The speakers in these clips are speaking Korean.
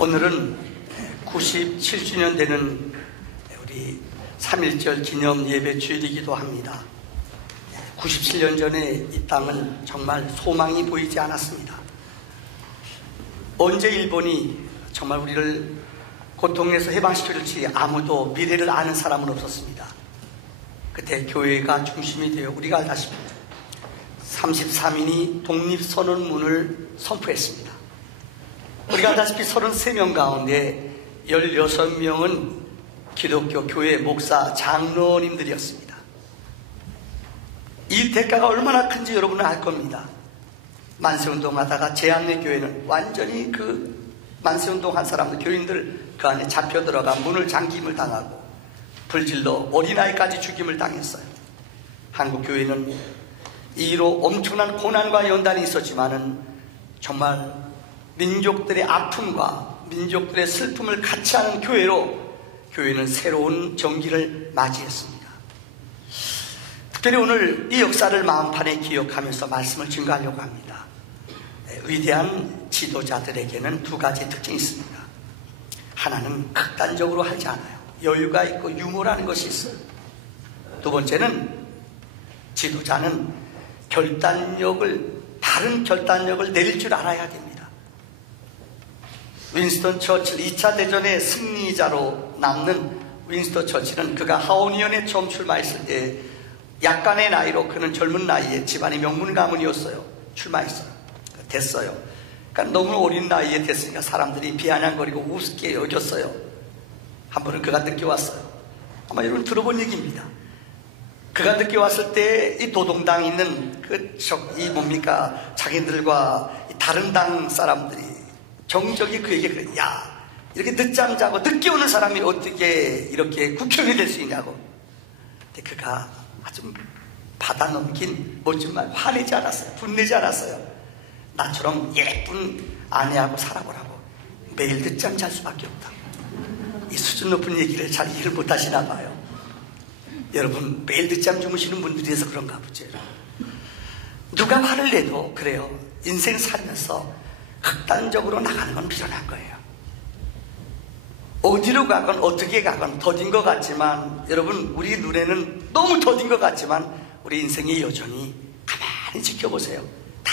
오늘은 97주년 되는 우리 3.1절 기념 예배 주일이기도 합니다. 97년 전에 이 땅은 정말 소망이 보이지 않았습니다. 언제 일본이 정말 우리를 고통에서 해방시켜줄지 아무도 미래를 아는 사람은 없었습니다. 그때 교회가 중심이 되어 우리가 알다시피 33인이 독립선언문을 선포했습니다. 우리가 알다시피 33명 가운데 16명은 기독교 교회 목사 장로님들이었습니다. 이 대가가 얼마나 큰지 여러분은 알 겁니다. 만세운동 하다가 제한내 교회는 완전히 그 만세운동 한 사람들, 교인들 그 안에 잡혀 들어가 문을 잠김을 당하고 불질러 어린아이까지 죽임을 당했어요. 한국교회는 이로 엄청난 고난과 연단이 있었지만은 정말 민족들의 아픔과 민족들의 슬픔을 같이 하는 교회로 교회는 새로운 정기를 맞이했습니다. 특별히 오늘 이 역사를 마음판에 기억하면서 말씀을 증거하려고 합니다. 위대한 지도자들에게는 두 가지 특징이 있습니다. 하나는 극단적으로 하지 않아요. 여유가 있고 유머라는 것이 있어요. 두 번째는 지도자는 바른 결단력을 내릴 줄 알아야 됩니다. 윈스턴 처칠 2차 대전의 승리자로 남는 윈스턴 처칠은 그가 하원의원에 처음 출마했을 때 약간의 나이로 그는 젊은 나이에 집안이 명문 가문이었어요. 출마했어요. 됐어요. 그러니까 너무 어린 나이에 됐으니까 사람들이 비아냥거리고 우습게 여겼어요. 한 번은 그가 늦게 왔어요. 아마 여러분 들어본 얘기입니다. 그가 늦게 왔을 때 이 도동당 있는 자기들과 다른 당 사람들이 정적이 그에게 그래, 야, 이렇게 늦잠 자고 늦게 오는 사람이 어떻게 이렇게 국회의원이 될 수 있냐고. 근데 그가 아주 받아넘긴 멋진 말, 화내지 않았어요. 분내지 않았어요. 나처럼 예쁜 아내하고 살아보라고. 매일 늦잠 잘 수밖에 없다. 이 수준 높은 얘기를 잘 이해를 못하시나 봐요. 여러분, 매일 늦잠 주무시는 분들이라서 그런가 보죠. 누가 화를 내도 그래요. 인생 살면서 극단적으로 나가는 건 미련한 거예요. 어디로 가건 어떻게 가건 더딘 것 같지만, 여러분, 우리 눈에는 너무 더딘 것 같지만 우리 인생이 여전히 가만히 지켜보세요. 다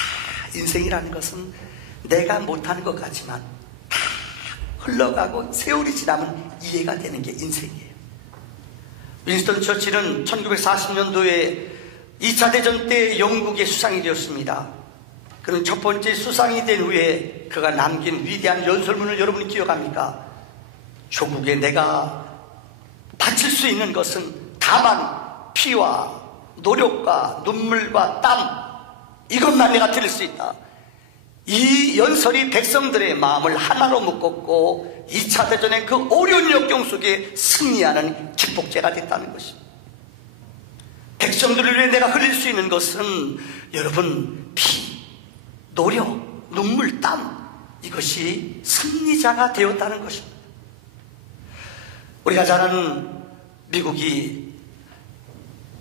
인생이라는 것은 내가 못하는 것 같지만 다 흘러가고 세월이 지나면 이해가 되는 게 인생이에요. 윈스턴 처칠은 1940년도에 2차 대전 때 영국의 수상이 되었습니다. 그는 첫 번째 수상이 된 후에 그가 남긴 위대한 연설문을 여러분이 기억합니까? 조국에 내가 바칠 수 있는 것은 다만 피와 노력과 눈물과 땀, 이것만 내가 드릴 수 있다. 이 연설이 백성들의 마음을 하나로 묶었고 2차 대전의 그 어려운 역경 속에 승리하는 기폭제가 됐다는 것입니다. 백성들을 위해 내가 흘릴 수 있는 것은 여러분, 피, 노력, 눈물, 땀, 이것이 승리자가 되었다는 것입니다. 우리가 잘 아는 미국이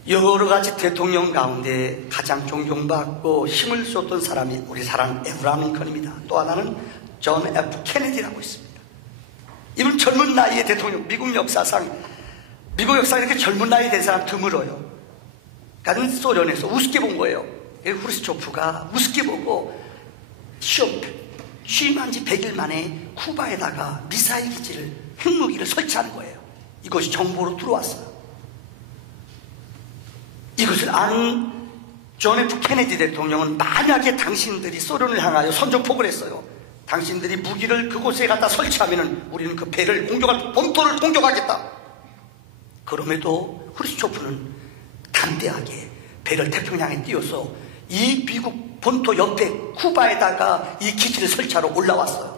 여러 가지 대통령 가운데 가장 존경받고 힘을 쏟던 사람이 우리 사랑 에브라함 링컨입니다. 또 하나는 존 F 케네디라고 있습니다. 이분 젊은 나이에 대통령, 미국 역사상 이렇게 젊은 나이에 된 사람 드물어요. 그러니까 소련에서 우습게 본 거예요. 후르시초프가 우습게 보고 취임한 지 100일 만에 쿠바에다가 미사일 기지를, 핵무기를 설치하는 거예요. 이것이 정보로 들어왔어요. 이것을 아는 존 F 케네디 대통령은 만약에 당신들이 소련을 향하여 선전포고를 했어요. 당신들이 무기를 그곳에 갖다 설치하면 우리는 그 배를 본토를 공격하겠다. 그럼에도 후르시초프는 담대하게 배를 태평양에 띄워서 이 미국 본토 옆에 쿠바에다가 이 기지를 설치하러 올라왔어요.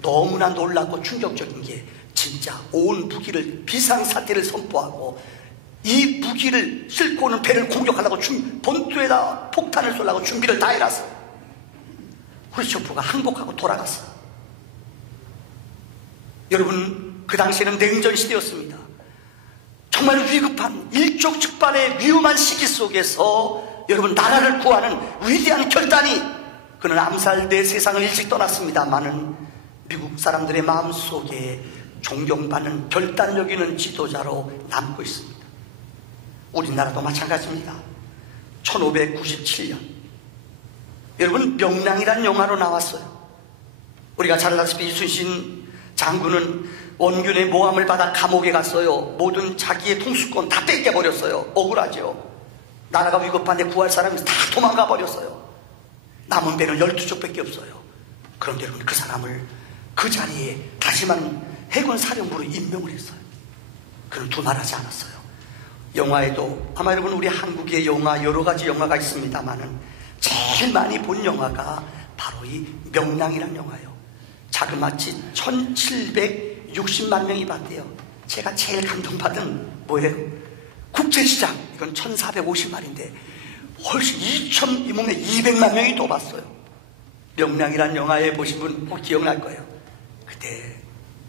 너무나 놀랍고 충격적인 게 진짜 온 무기를, 비상사태를 선포하고 이 무기를 싣고 오는 배를 공격하려고 본토에다 폭탄을 쏘려고 준비를 다 해놨어요. 후르시초프가 항복하고 돌아갔어요. 여러분, 그 당시에는 냉전 시대였습니다. 정말 위급한 일촉즉발의 위험한 시기 속에서 여러분, 나라를 구하는 위대한 결단이, 그는 암살대 세상을 일찍 떠났습니다만은 미국 사람들의 마음속에 존경받는 결단력 있는 지도자로 남고 있습니다. 우리나라도 마찬가지입니다. 1597년 여러분, 명랑이란 영화로 나왔어요. 우리가 잘 알다시피 이순신 장군은 원균의 모함을 받아 감옥에 갔어요. 모든 자기의 통수권 다 뺏겨버렸어요. 억울하죠. 나라가 위급한데 구할 사람이 다 도망가 버렸어요. 남은 배는 12척밖에 없어요. 그런데 여러분, 그 사람을 그 자리에 다시만 해군 사령부로 임명을 했어요. 그는 두말하지 않았어요. 영화에도 아마 여러분, 우리 한국의 영화 여러 가지 영화가 있습니다만은 제일 많이 본 영화가 바로 이 명랑이라는 영화예요. 자그마치 1760만 명이 봤대요. 제가 제일 감동받은 뭐예요? 국제시장, 이건 1450만인데 훨씬 2천, 이 몸에 200만 명이 또 봤어요. 명랑이라는 영화에 보신 분 꼭 기억날 거예요. 그때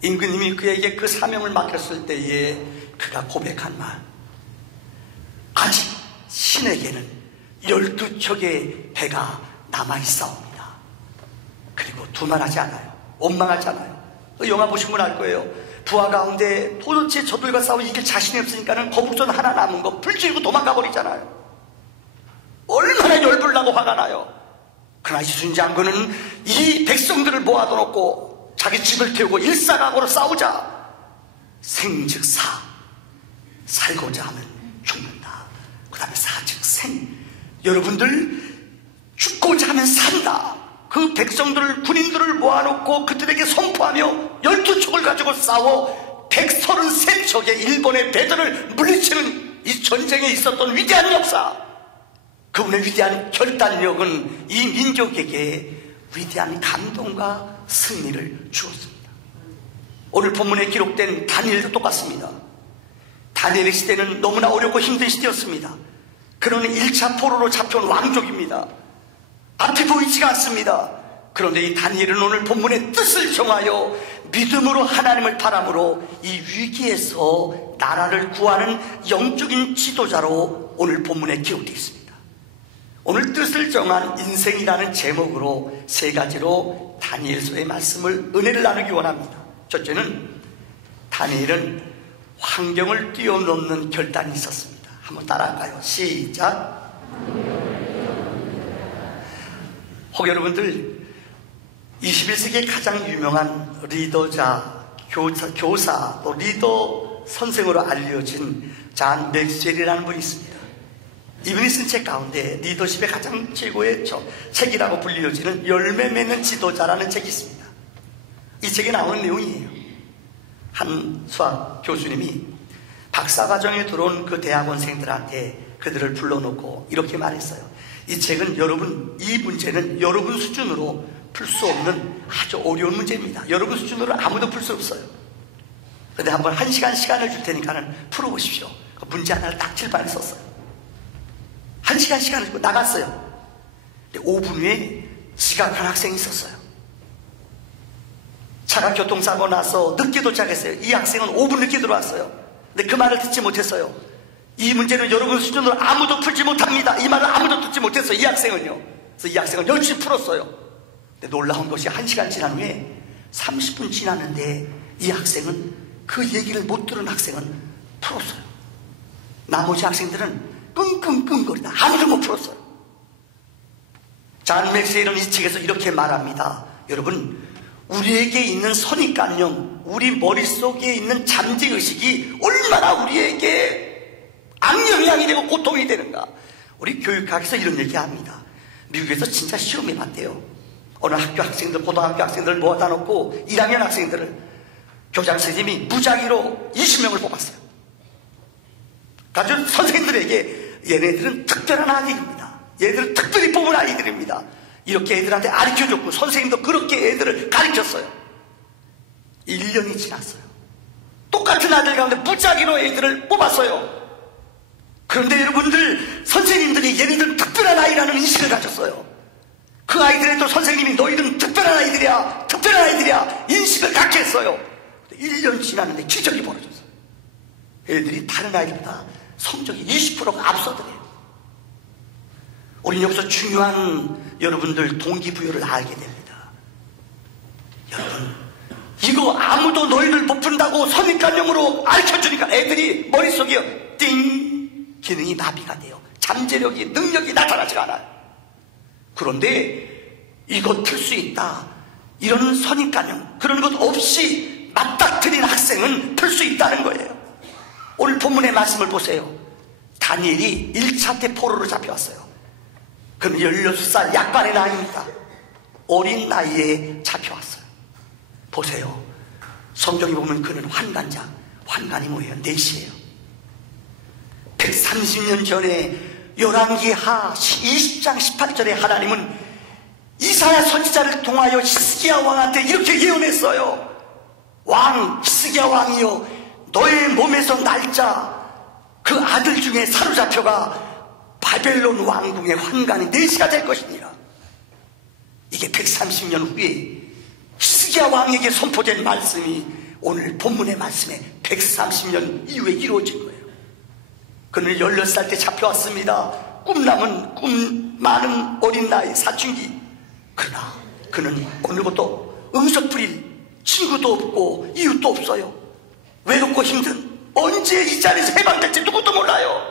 임금님이 그에게 그 사명을 맡겼을 때에 그가 고백한 말, 아직 신에게는 12척의 배가 남아있사옵니다. 그리고 두말하지 않아요. 원망하지 않아요. 그 영화 보신 분 알 거예요. 부하 가운데 도대체 저들과 싸워 이길 자신이 없으니까는 거북선 하나 남은 거 불질고 도망가 버리잖아요. 얼마나 열불나고 화가 나요. 그러나 이순신 장군은 이 백성들을 모아놓고 자기 집을 태우고 일사각오로 싸우자. 생즉사, 살고자 하면 죽는다. 그 다음에 사즉생, 여러분들 죽고자 하면 산다. 그 백성들을, 군인들을 모아놓고 그들에게 선포하며 12척을 가지고 싸워 133척의 일본의 배들을 물리치는 이 전쟁에 있었던 위대한 역사, 그분의 위대한 결단력은 이 민족에게 위대한 감동과 승리를 주었습니다. 오늘 본문에 기록된 다니엘도 똑같습니다. 다니엘의 시대는 너무나 어렵고 힘든 시대였습니다. 그는 1차 포로로 잡혀온 왕족입니다. 앞이 보이지가 않습니다. 그런데 이 다니엘은 오늘 본문의 뜻을 정하여 믿음으로 하나님을 바람으로 이 위기에서 나라를 구하는 영적인 지도자로 오늘 본문에 기록되어 있습니다. 오늘 뜻을 정한 인생이라는 제목으로 세 가지로 다니엘서의 말씀을, 은혜를 나누기 원합니다. 첫째는, 다니엘은 환경을 뛰어넘는 결단이 있었습니다. 한번 따라할까요? 시작. 혹 여러분들, 21세기의 가장 유명한 리더자, 교사, 또 리더 선생으로 알려진 잔 맥스웰이라는 분이 있습니다. 이분이 쓴 책 가운데 리더십의 가장 최고의 책이라고 불리어지는 열매 맺는 지도자라는 책이 있습니다. 이 책에 나오는 내용이에요. 한 수학 교수님이 박사과정에 들어온 그 대학원생들한테 그들을 불러놓고 이렇게 말했어요. 이 책은 여러분, 이 문제는 여러분 수준으로 풀 수 없는 아주 어려운 문제입니다. 여러분 수준으로 아무도 풀 수 없어요. 그런데 한번 1시간 시간을 줄 테니까는 풀어보십시오. 그 문제 하나를 딱 칠판에 썼어요. 1시간 시간을 주고 나갔어요. 근데 5분 후에 지각한 학생이 있었어요. 차가 교통사고 나서 늦게 도착했어요. 이 학생은 5분 늦게 들어왔어요. 근데 그 말을 듣지 못했어요. 이 문제는 여러분 수준으로 아무도 풀지 못합니다. 이 말을 아무도 듣지 못했어요. 이 학생은요. 그래서 이 학생은 열심히 풀었어요. 근데 놀라운 것이 1시간 지난 후에 30분 지났는데 이 학생은, 그 얘기를 못 들은 학생은 풀었어요. 나머지 학생들은 끙끙끙거리다 아무도 못 풀었어요. 잔 맥스웰은 이 책에서 이렇게 말합니다. 여러분, 우리에게 있는 선입관념, 우리 머릿속에 있는 잠재의식이 얼마나 우리에게 악영향이 되고 고통이 되는가. 우리 교육학에서 이런 얘기합니다. 미국에서 진짜 시험해 봤대요. 어느 학교 학생들, 고등학교 학생들을 모아다 놓고 1학년 학생들을 교장 선생님이 무작위로 20명을 뽑았어요. 가지고 선생님들에게 얘네들은 특별한 아이들입니다. 얘네들은 특별히 뽑은 아이들입니다. 이렇게 애들한테 가르쳐줬고 선생님도 그렇게 애들을 가르쳤어요. 1년이 지났어요. 똑같은 아들 가운데 무작위로 애들을 뽑았어요. 그런데 여러분들, 선생님들이 얘네들은 특별한 아이라는 인식을 가졌어요. 그 아이들에도 선생님이 너희들은 특별한 아이들이야, 특별한 아이들이야 인식을 갖게 했어요. 1년 지났는데 기적이 벌어졌어요. 애들이 다른 아이들보다 성적이 20%가 앞서더래요. 우리는 여기서 중요한 여러분들 동기부여를 알게 됩니다. 여러분, 이거 아무도 너희를 못 푼다고 선입관념으로 알려주니까 애들이 머릿속에 띵 기능이 나비가 돼요. 잠재력이, 능력이 나타나지 않아요. 그런데 이거 틀 수 있다, 이런 선입관념, 그런 것 없이 맞닥뜨린 학생은 틀 수 있다는 거예요. 오늘 본문의 말씀을 보세요. 다니엘이 1차 때 포로로 잡혀왔어요. 그는 16살 약간의 나이입니다. 어린 나이에 잡혀왔어요. 보세요. 성경에 보면 그는 환관자, 환관이 뭐예요? 내시예요. 130년 전에 열왕기하 20장 18절에 하나님은 이사야 선지자를 통하여 히스기야 왕한테 이렇게 예언했어요. 왕, 히스기야 왕이여, 너의 몸에서 날짜 그 아들 중에 사로잡혀가 바벨론 왕궁의 환관이 내시가 될 것이니라. 이게 130년 후에 히스기야 왕에게 선포된 말씀이 오늘 본문의 말씀에 130년 이후에 이루어진 거예요. 그는 16살 때 잡혀왔습니다. 꿈나면 꿈 많은 어린 나이 사춘기. 그러나 그는 어느 것도 응석부릴 친구도 없고 이웃도 없어요. 외롭고 힘든, 언제 이 자리에서 해방될지 누구도 몰라요.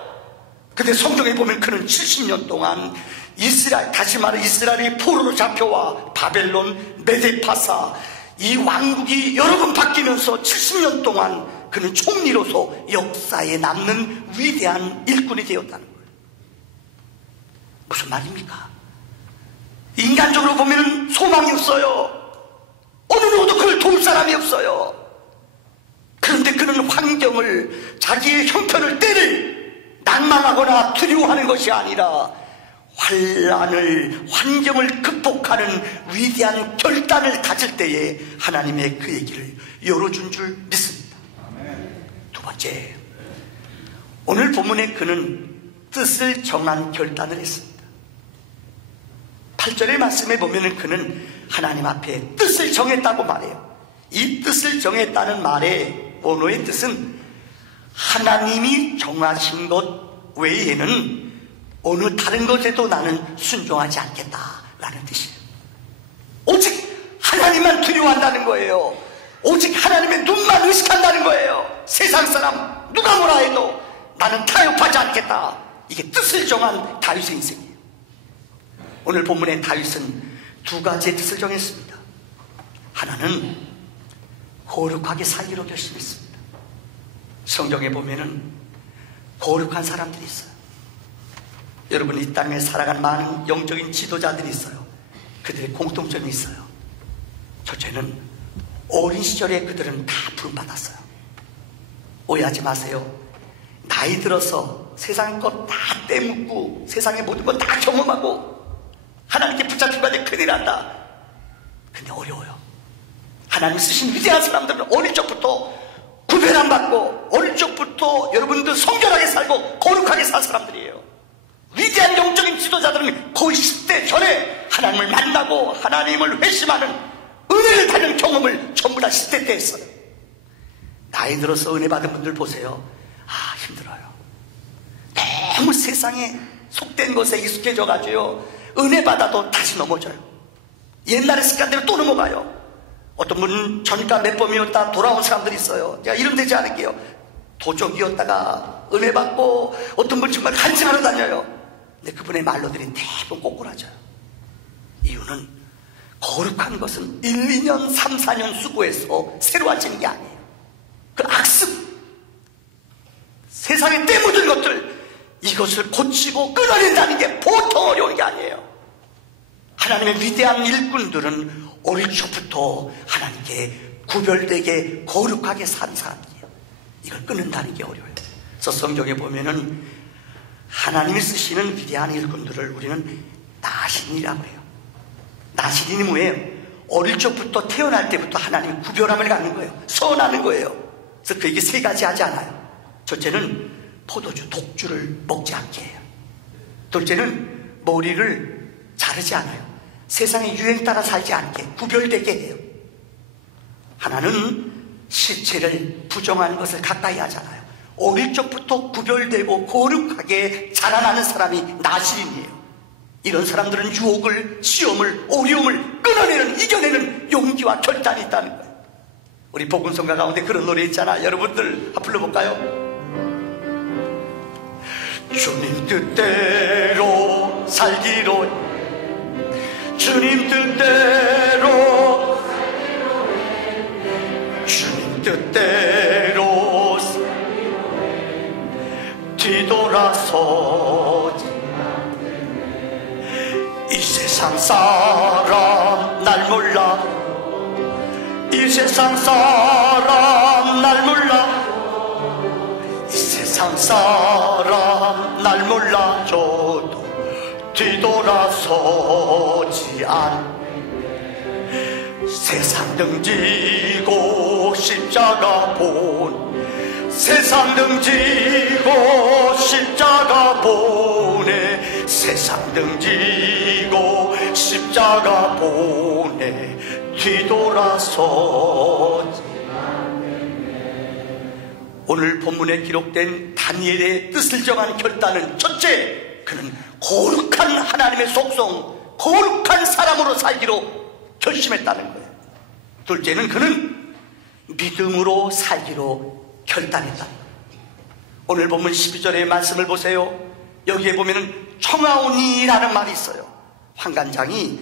근데 성경에 보면 그는 70년 동안 이스라엘, 다시 말해 이스라엘이 포로로 잡혀와 바벨론, 메데파사 이 왕국이 여러 번 바뀌면서 70년 동안 그는 총리로서 역사에 남는 위대한 일꾼이 되었다는 거예요. 무슨 말입니까? 인간적으로 보면 소망이 없어요. 어느 누구도 그를 도울 사람이 없어요. 그런데 그는 환경을, 자기의 형편을, 때를 난망하거나 두려워하는 것이 아니라 환난을, 환경을 극복하는 위대한 결단을 가질 때에 하나님의 그 얘기를 열어준 줄 믿습니다. 두 번째, 오늘 본문에 그는 뜻을 정한 결단을 했습니다. 8절의 말씀에 보면 그는 하나님 앞에 뜻을 정했다고 말해요. 이 뜻을 정했다는 말의 원어의 뜻은 하나님이 정하신 것 외에는 어느 다른 것에도 나는 순종하지 않겠다라는 뜻이에요. 오직 하나님만 두려워한다는 거예요. 오직 하나님의 눈만 의식한다는 거예요. 세상 사람 누가 뭐라 해도 나는 타협하지 않겠다. 이게 뜻을 정한 다윗의 인생이에요. 오늘 본문의 다윗은 두 가지의 뜻을 정했습니다. 하나는 거룩하게 살기로 결심했습니다. 성경에 보면은 거룩한 사람들이 있어요. 여러분, 이 땅에 살아간 많은 영적인 지도자들이 있어요. 그들의 공통점이 있어요. 첫째는 어린 시절에 그들은 다 부름받았어요. 오해하지 마세요. 나이 들어서 세상 것 다 떼묻고 세상의 모든 것 다 경험하고 하나님께 붙잡힌 것에 큰일 난다. 근데 어려워요. 하나님 쓰신 위대한 사람들은 어릴 적부터 구별 안 받고 어릴 적부터 여러분들 성결하게 살고 거룩하게 산 사람들이에요. 위대한 영적인 지도자들은 거의 10대 전에 하나님을 만나고 하나님을 회심하는 은혜를 받는 경험을 전부 다 10대 때 했어요. 나이 들어서 은혜 받은 분들 보세요. 아, 힘들어요. 너무 세상에 속된 것에 익숙해져가지고요, 은혜 받아도 다시 넘어져요. 옛날의 습관대로 또 넘어가요. 어떤 분은 전과 몇 번이었다 돌아온 사람들이 있어요. 제가 이름 되지 않을게요. 도적이었다가 은혜 받고, 어떤 분 정말 간증하러 다녀요. 근데 그분의 말로들이 대부분 꼬꾸라져요. 이유는 거룩한 것은 1, 2년, 3, 4년 수고해서 새로워지는 게 아니에요. 그 악습, 세상에 때묻은 것들, 이것을 고치고 끊어낸다는 게 보통 어려운 게 아니에요. 하나님의 위대한 일꾼들은 어릴 적부터 하나님께 구별되게 거룩하게 산 사람이에요. 이걸 끊는다는 게 어려워요. 그래서 성경에 보면은 하나님이 쓰시는 위대한 일꾼들을 우리는 나신이라고 해요. 나신이 뭐예요? 어릴 적부터, 태어날 때부터 하나님이 구별함을 갖는 거예요. 선하는 거예요. 그래서 그에게 세 가지 하지 않아요. 첫째는 포도주, 독주를 먹지 않게 해요. 둘째는 머리를 자르지 않아요. 세상의 유행 따라 살지 않게 구별되게 해요. 하나는 시체를 부정하는 것을 가까이 하잖아요. 어릴 적부터 구별되고 거룩하게 자라나는 사람이 나실인이에요. 이런 사람들은 유혹을, 시험을, 어려움을 끊어내는, 이겨내는 용기와 결단이 있다는 거예요. 우리 복음성가 가운데 그런 노래 있잖아. 여러분들 한번 불러볼까요? 주님 뜻대로 살기로, 주님 뜻대로, 주님 뜻대로 뒤돌아서지. 이 세상 사람 날 몰라, 이 세상 사람 날 몰라, 이 세상 사람 날 몰라줘도 뒤돌아서지 않. 세상 등지고 십자가 본, 세상 등지고 십자가 보내, 세상 등지고 십자가 보내 뒤돌아서지. 오늘 본문에 기록된 다니엘의 뜻을 정한 결단은, 첫째, 그는 거룩한 하나님의 속성, 거룩한 사람으로 살기로 결심했다는 거예요. 둘째는 그는 믿음으로 살기로 결단했다는 거예요. 오늘 본문 12절의 말씀을 보세요. 여기에 보면은 청하오니라는 말이 있어요. 환관장이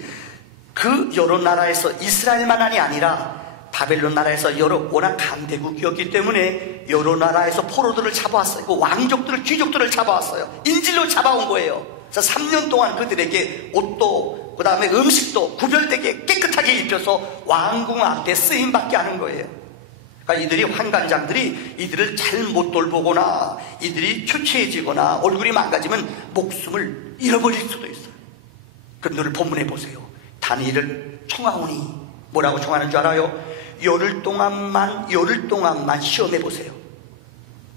그 여러 나라에서 이스라엘만이 아니라 바벨론 나라에서 워낙 강대국이었기 때문에 여러 나라에서 포로들을 잡아왔어요. 그 왕족들을, 귀족들을 잡아왔어요. 인질로 잡아온 거예요. 그래서 3년 동안 그들에게 옷도, 그 다음에 음식도 구별되게 깨끗하게 입혀서 왕궁 앞에 쓰임받게 하는 거예요. 그러니까 이들이, 환관장들이 이들을 잘 못 돌보거나 이들이 초췌해지거나 얼굴이 망가지면 목숨을 잃어버릴 수도 있어요. 그런데 오늘 본문에 보세요. 다니엘을 청하오니 뭐라고 청하는 줄 알아요? 열흘 동안만 시험해 보세요.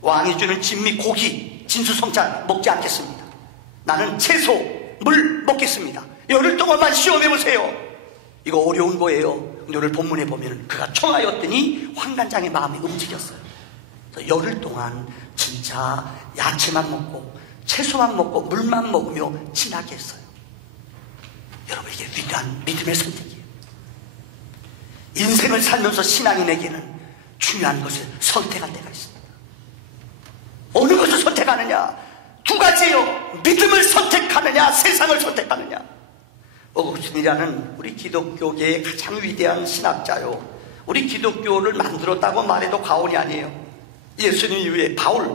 왕이 주는 진미, 고기, 진수성찬 먹지 않겠습니다. 나는 채소, 물 먹겠습니다. 열흘 동안만 시험해 보세요. 이거 어려운 거예요. 근데 오늘 본문에 보면 그가 청하였더니 환관장의 마음이 움직였어요. 그래서 열흘 동안 진짜 야채만 먹고 채소만 먹고 물만 먹으며 지나게 했어요. 여러분, 이게 위대한 믿음의 선택이에요. 인생을 살면서 신앙인에게는 중요한 것을 선택할 때가 있습니다. 어느 것을 선택하느냐? 두 가지예요. 믿음을 선택하느냐, 세상을 선택하느냐. 어거스틴이라는 우리 기독교계의 가장 위대한 신학자요, 우리 기독교를 만들었다고 말해도 과언이 아니에요. 예수님 이후에 바울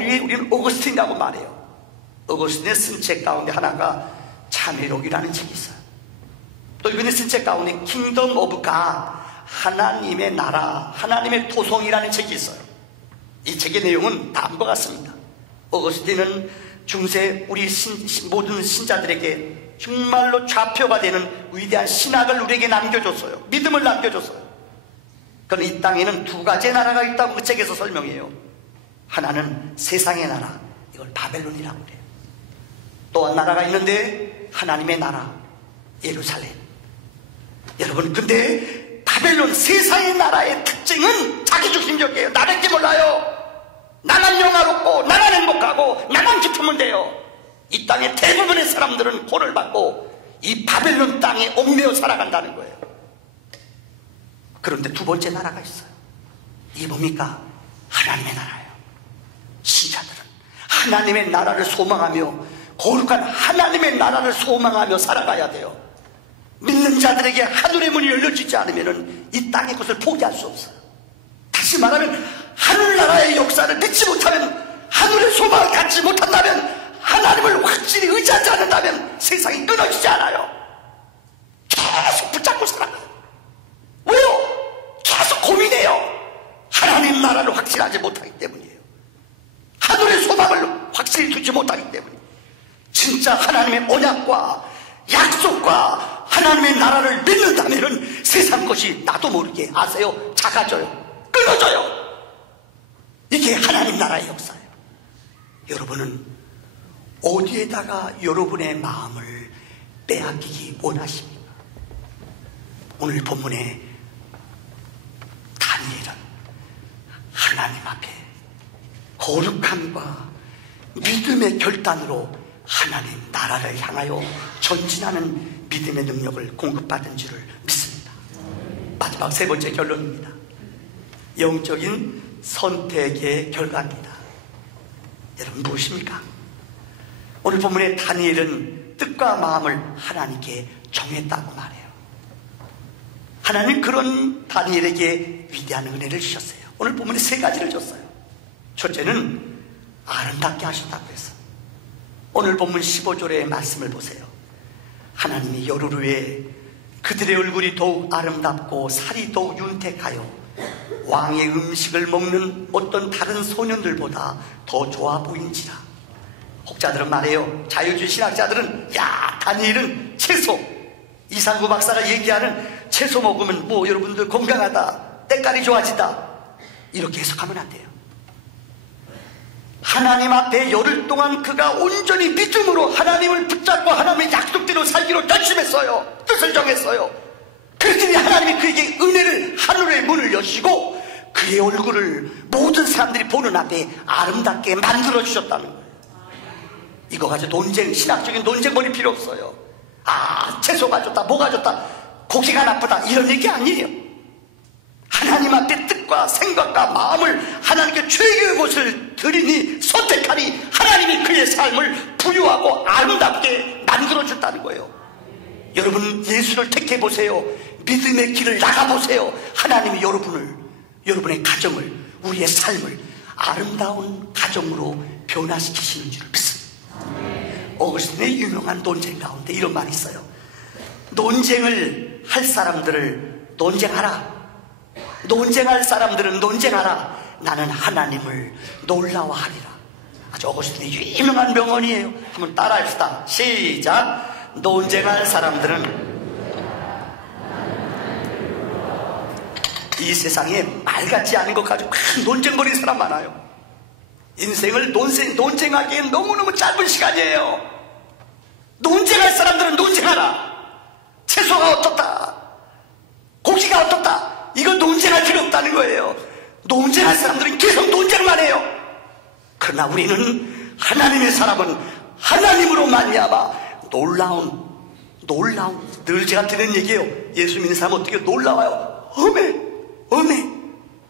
위에 우리는 어거스틴이라고 말해요. 어거스틴의 쓴 책 가운데 하나가 참회록이라는 책이 있어요. 또 이번에 쓴 책 가운데 킹덤 오브 갓, 하나님의 나라, 하나님의 토성이라는 책이 있어요. 이 책의 내용은 다음과 같습니다. 어거스틴은 중세 우리 모든 신자들에게 정말로 좌표가 되는 위대한 신학을 우리에게 남겨줬어요. 믿음을 남겨줬어요. 그런데 이 땅에는 두 가지의 나라가 있다고 그 책에서 설명해요. 하나는 세상의 나라, 이걸 바벨론이라고 그래요. 또 한 나라가 있는데 하나님의 나라, 예루살렘. 여러분, 근데 바벨론, 세상의 나라의 특징은 자기중심적이에요. 나밖에 몰라요. 나만 영화롭고 나만 행복하고 나만 기쁘면 돼요. 이 땅의 대부분의 사람들은 고를 받고 이 바벨론 땅에 얽매여 살아간다는 거예요. 그런데 두 번째 나라가 있어요. 이게 뭡니까? 하나님의 나라예요. 신자들은 하나님의 나라를 소망하며, 거룩한 하나님의 나라를 소망하며 살아가야 돼요. 믿는 자들에게 하늘의 문이 열려지지 않으면 이 땅의 것을 포기할 수 없어요. 다시 말하면 하늘나라의 역사를 믿지 못하면, 하늘의 소망을 갖지 못한다면, 하나님을 확실히 의지하지 않는다면 세상이 끊어지지 않아요. 계속 붙잡고 살아가요. 왜요? 계속 고민해요. 하나님 나라를 확실하지 못하기 때문이에요. 하늘의 소망을 확실히 두지 못하기 때문이에요. 진짜 하나님의 언약과 약속과 하나님의 나라를 믿는다면 세상 것이 나도 모르게, 아세요? 작아져요. 끊어져요. 이게 하나님 나라의 역사예요. 여러분은 어디에다가 여러분의 마음을 빼앗기기 원하십니까? 오늘 본문에 다니엘은 하나님 앞에 거룩함과 믿음의 결단으로 하나님 나라를 향하여 전진하는 믿음의 능력을 공급받은 줄을 믿습니다. 마지막 세 번째 결론입니다. 영적인 선택의 결과입니다. 여러분 무엇입니까? 오늘 본문의 다니엘은 뜻과 마음을 하나님께 정했다고 말해요. 하나님 그런 다니엘에게 위대한 은혜를 주셨어요. 오늘 본문에 세 가지를 줬어요. 첫째는 아름답게 하셨다고 했어. 오늘 본문 15절의 말씀을 보세요. 하나님이 열흘 후에 그들의 얼굴이 더욱 아름답고 살이 더욱 윤택하여 왕의 음식을 먹는 어떤 다른 소년들보다 더 좋아 보인지라. 혹자들은 말해요. 자유주의 신학자들은 야, 다니엘은 채소, 이상구 박사가 얘기하는 채소 먹으면 뭐 여러분들 건강하다, 때깔이 좋아진다, 이렇게 해석하면 안 돼요. 하나님 앞에 열흘 동안 그가 온전히 믿음으로 하나님을 붙잡고 하나님의 약속대로 살기로 결심했어요. 뜻을 정했어요. 그랬더니 하나님이 그에게 은혜를, 하늘의 문을 여시고 그의 얼굴을 모든 사람들이 보는 앞에 아름답게 만들어주셨다는 거예요. 이거 가지고 논쟁, 신학적인 논쟁 벌일 필요 없어요. 아, 채소가 좋다, 뭐가 좋다, 고기가 나쁘다, 이런 얘기 아니에요. 하나님 앞에 뜻과 생각과 마음을 하나님께 최고의 것을 드리니 선택하니 하나님이 그의 삶을 부유하고 아름답게 만들어준다는 거예요. 여러분 예수를 택해보세요. 믿음의 길을 나가보세요. 하나님이 여러분의 가정을, 우리의 삶을 아름다운 가정으로 변화시키시는 줄 믿습니다. 어거스틴의 유명한 논쟁 가운데 이런 말이 있어요. 논쟁을 할 사람들을 논쟁하라. 논쟁할 사람들은 논쟁하라. 나는 하나님을 놀라워하리라. 아주 어거스틴의 유명한 명언이에요. 한번 따라합시다. 시작. 논쟁할 사람들은 이 세상에 말 같지 않은 것 가지고 큰 논쟁 벌이는 사람 많아요. 인생을 논쟁하기엔 너무너무 짧은 시간이에요. 논쟁할 사람들은 논쟁하라. 채소가 어떻다, 고기가 어떻다, 이거 논쟁할 필요 없다는 거예요. 논쟁할 사람들은 계속 논쟁만 해요. 그러나 우리는 하나님의 사람은 하나님으로 말미암아 놀라운, 늘 제가 드리는 얘기예요. 예수 믿는 사람은 어떻게 놀라워요? 어메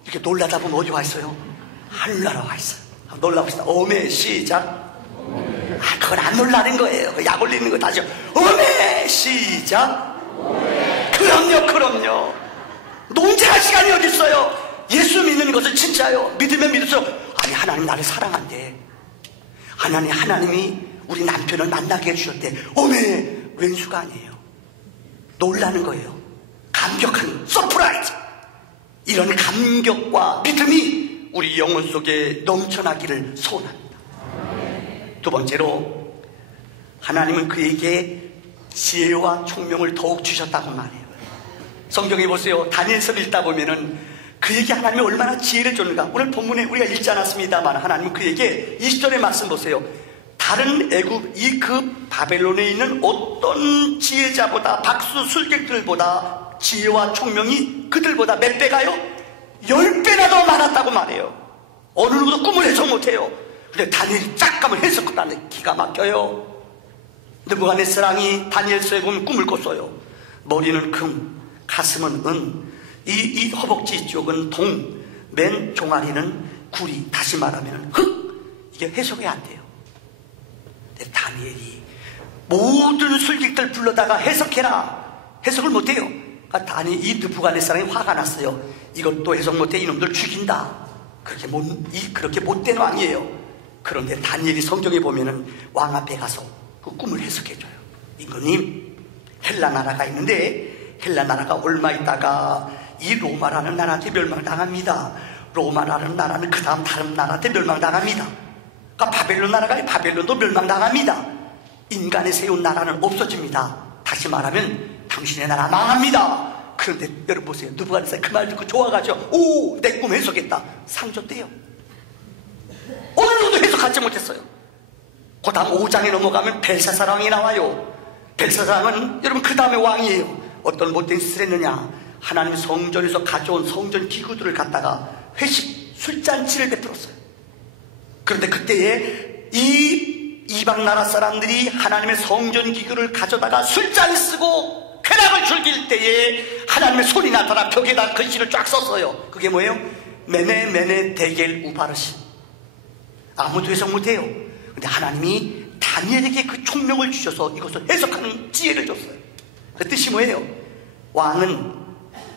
이렇게 놀라다 보면 어디 와 있어요? 하늘나라 와 있어요. 놀라봅시다. 어메 시작. 아, 그건 안 놀라는 거예요. 약 올리는 거 다시. 어메 시작. 그럼요. 논쟁할 시간이 어디 있어요? 예수 믿는 것은 진짜요. 믿으면 믿었어. 아니 하나님 나를 사랑한대. 하나님이 우리 남편을 만나게 해주셨대. 어메, 왼수가 아니에요. 놀라는 거예요. 감격한 서프라이즈. 이런 감격과 믿음이 우리 영혼 속에 넘쳐나기를 소원합니다. 두 번째로 하나님은 그에게 지혜와 총명을 더욱 주셨다고 말해요. 성경에 보세요. 다니엘서 읽다 보면은 그에게 하나님이 얼마나 지혜를 줬는가. 오늘 본문에 우리가 읽지 않았습니다만 하나님은 그에게 20절의 말씀 보세요. 다른 그 바벨론에 있는 어떤 지혜자보다, 박수 술객들보다 지혜와 총명이 그들보다 몇 배가요? 10배나 더 많았다고 말해요. 어느 누구도 꿈을 해석 못해요. 근데 다니엘이 짝감을 해석을 하는데 기가 막혀요. 느부갓네살이 다니엘서에 보면 꿈을 꿨어요. 머리는 금, 가슴은 은, 이 허벅지 쪽은 동, 맨 종아리는 구리, 다시 말하면 흙. 이게 해석이 안 돼요. 근데 다니엘이 모든 술객들 불러다가 해석해라. 해석을 못해요. 그러니까 이 느부갓네살이 화가 났어요. 이것도 해석 못해, 이놈들 죽인다. 그렇게 못된 왕이에요. 그런데 다니엘이 성경에 보면은 왕 앞에 가서 그 꿈을 해석해줘요. 임금님, 헬라 나라가 있는데 헬라 나라가 얼마 있다가 이 로마라는 나라한테 멸망당합니다. 로마라는 나라는 그 다음 다른 나라한테 멸망당합니다. 그러니까 바벨론 나라가 바벨론도 멸망당합니다. 인간이 세운 나라는 없어집니다. 다시 말하면 당신의 나라 망합니다. 그런데 여러분 보세요. 느부갓네살 그 말 듣고 좋아가지고 오, 내 꿈 해석했다. 상 줬대요. 어느 누구도 해석하지 못했어요. 그 다음 5장에 넘어가면 벨사살 왕이 나와요. 벨사살 왕은 여러분 그 다음에 왕이에요. 어떤 못된 짓을 했느냐. 하나님 성전에서 가져온 성전 기구들을 갖다가 술잔치를 베풀었어요. 그런데 그때에 이 이방 나라 사람들이 하나님의 성전 기구를 가져다가 술잔 쓰고 쾌락을 즐길 때에 하나님의 손이 나타나 벽에다 글씨를 쫙 썼어요. 그게 뭐예요? 메네 데겔 우바르신. 아무도 해석 못해요. 근데 하나님이 다니엘에게 그 총명을 주셔서 이것을 해석하는 지혜를 줬어요. 그 뜻이 뭐예요? 왕은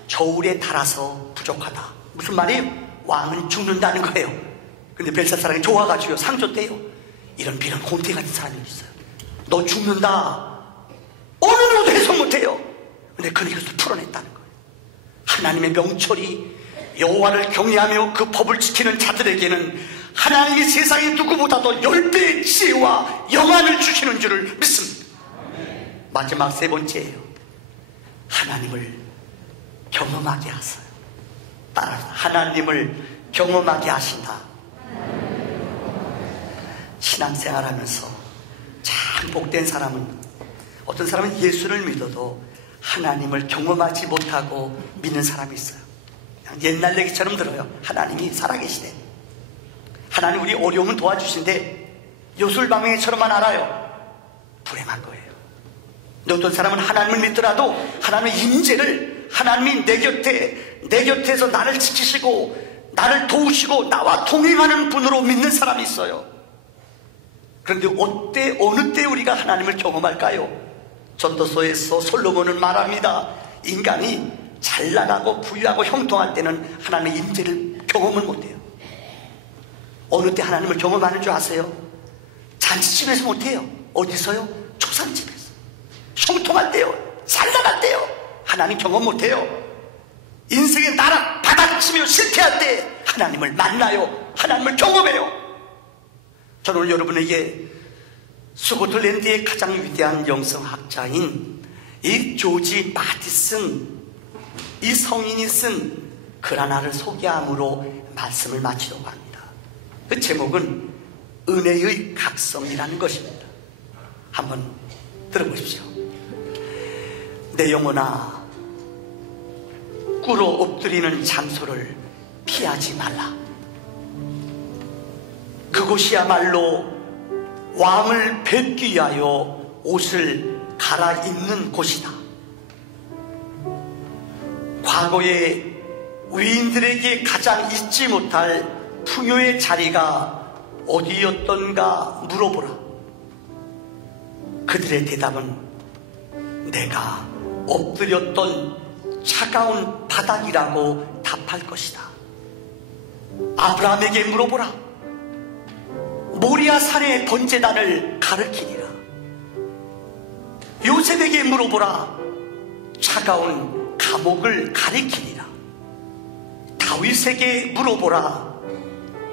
저울에 달아서 부족하다. 무슨 말이에요? 왕은 죽는다는 거예요. 근데 벨사사랑이 좋아가지고 상 줬대요. 이런 비런 곰탱이 같은 사람이 있어요. 너 죽는다. 어느 누구도 해석 못해요. 근데 그는 이것을 풀어냈다는 거예요. 하나님의 명철이 여호와를 경외하며 그 법을 지키는 자들에게는 하나님이 세상에 누구보다도 10배의 지혜와 영안을 주시는 줄을 믿습니다. 마지막 세 번째예요. 하나님을 경험하게 하세요. 따라서 하나님을 경험하게 하신다. 신앙생활하면서 참 복된 사람은, 어떤 사람은 예수를 믿어도 하나님을 경험하지 못하고 믿는 사람이 있어요. 옛날 얘기처럼 들어요. 하나님이 살아계시대. 하나님 우리 어려움은 도와주신데 요술방맹이처럼만 알아요. 불행한 거예요. 근데 어떤 사람은 하나님을 믿더라도 하나님의 임재를, 하나님이 내 곁에서 나를 지키시고 나를 도우시고 나와 동행하는 분으로 믿는 사람이 있어요. 그런데 어느 때 우리가 하나님을 경험할까요? 전도서에서 솔로몬은 말합니다. 인간이 잘 나가고 부유하고 형통할 때는 하나님의 임재를 경험을 못해요. 어느 때 하나님을 경험하는 줄 아세요? 잔치집에서 못해요. 어디서요? 초상집에서. 형통할 때요, 잘 나갈 때요, 하나님 경험 못해요. 인생의 나락 바닥치며 실패할 때 하나님을 만나요. 하나님을 경험해요. 저는 오늘 여러분에게 스코틀랜드의 가장 위대한 영성학자인 이 조지 마디슨, 이 성인이 쓴 글 하나를 소개함으로 말씀을 마치려고 합니다. 그 제목은 은혜의 각성이라는 것입니다. 한번 들어보십시오. 내 영혼아, 꿇어 엎드리는 장소를 피하지 말라. 그곳이야말로 왕을 뵙기 위하여 옷을 갈아입는 곳이다. 과거에 위인들에게 가장 잊지 못할 풍요의 자리가 어디였던가 물어보라. 그들의 대답은 내가 엎드렸던 차가운 바닥이라고 답할 것이다. 아브라함에게 물어보라. 모리아 산의 번제단을 가르키니라. 요셉에게 물어보라. 차가운 감옥을 가리키니라. 다윗에게 물어보라.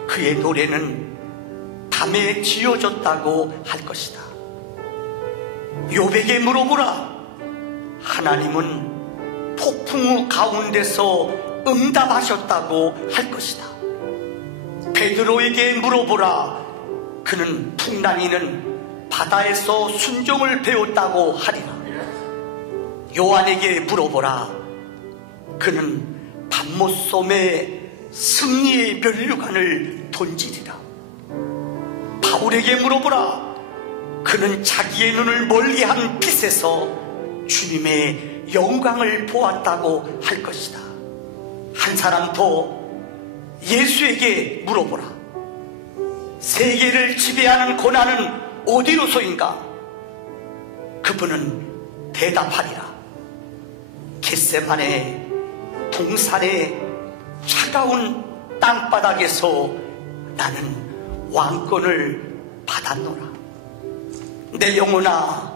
그의 노래는 밤에 지어졌다고 할 것이다. 욥에게 물어보라. 하나님은 폭풍 우 가운데서 응답하셨다고 할 것이다. 베드로에게 물어보라. 그는 풍랑이는 바다에서 순종을 배웠다고 하리라. 요한에게 물어보라. 그는 밤모섬에 승리의 면류관을 던지리라. 바울에게 물어보라. 그는 자기의 눈을 멀리한 빛에서 주님의 영광을 보았다고 할 것이다. 한 사람 더, 예수에게 물어보라. 세계를 지배하는 고난은 어디로서인가? 그분은 대답하리라. 겟세마네 동산의 차가운 땅바닥에서 나는 왕권을 받았노라. 내 영혼아,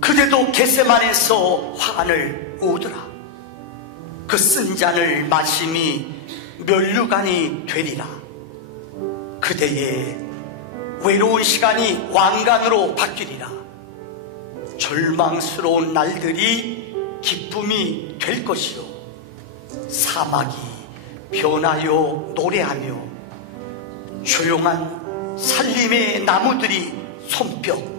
그대도 겟세마네에서 화관을 우더라. 그 쓴 잔을 마심이 면류관이 되리라. 그대의 외로운 시간이 왕관으로 바뀌리라. 절망스러운 날들이 기쁨이 될 것이요, 사막이 변하여 노래하며 조용한 산림의 나무들이 손뼉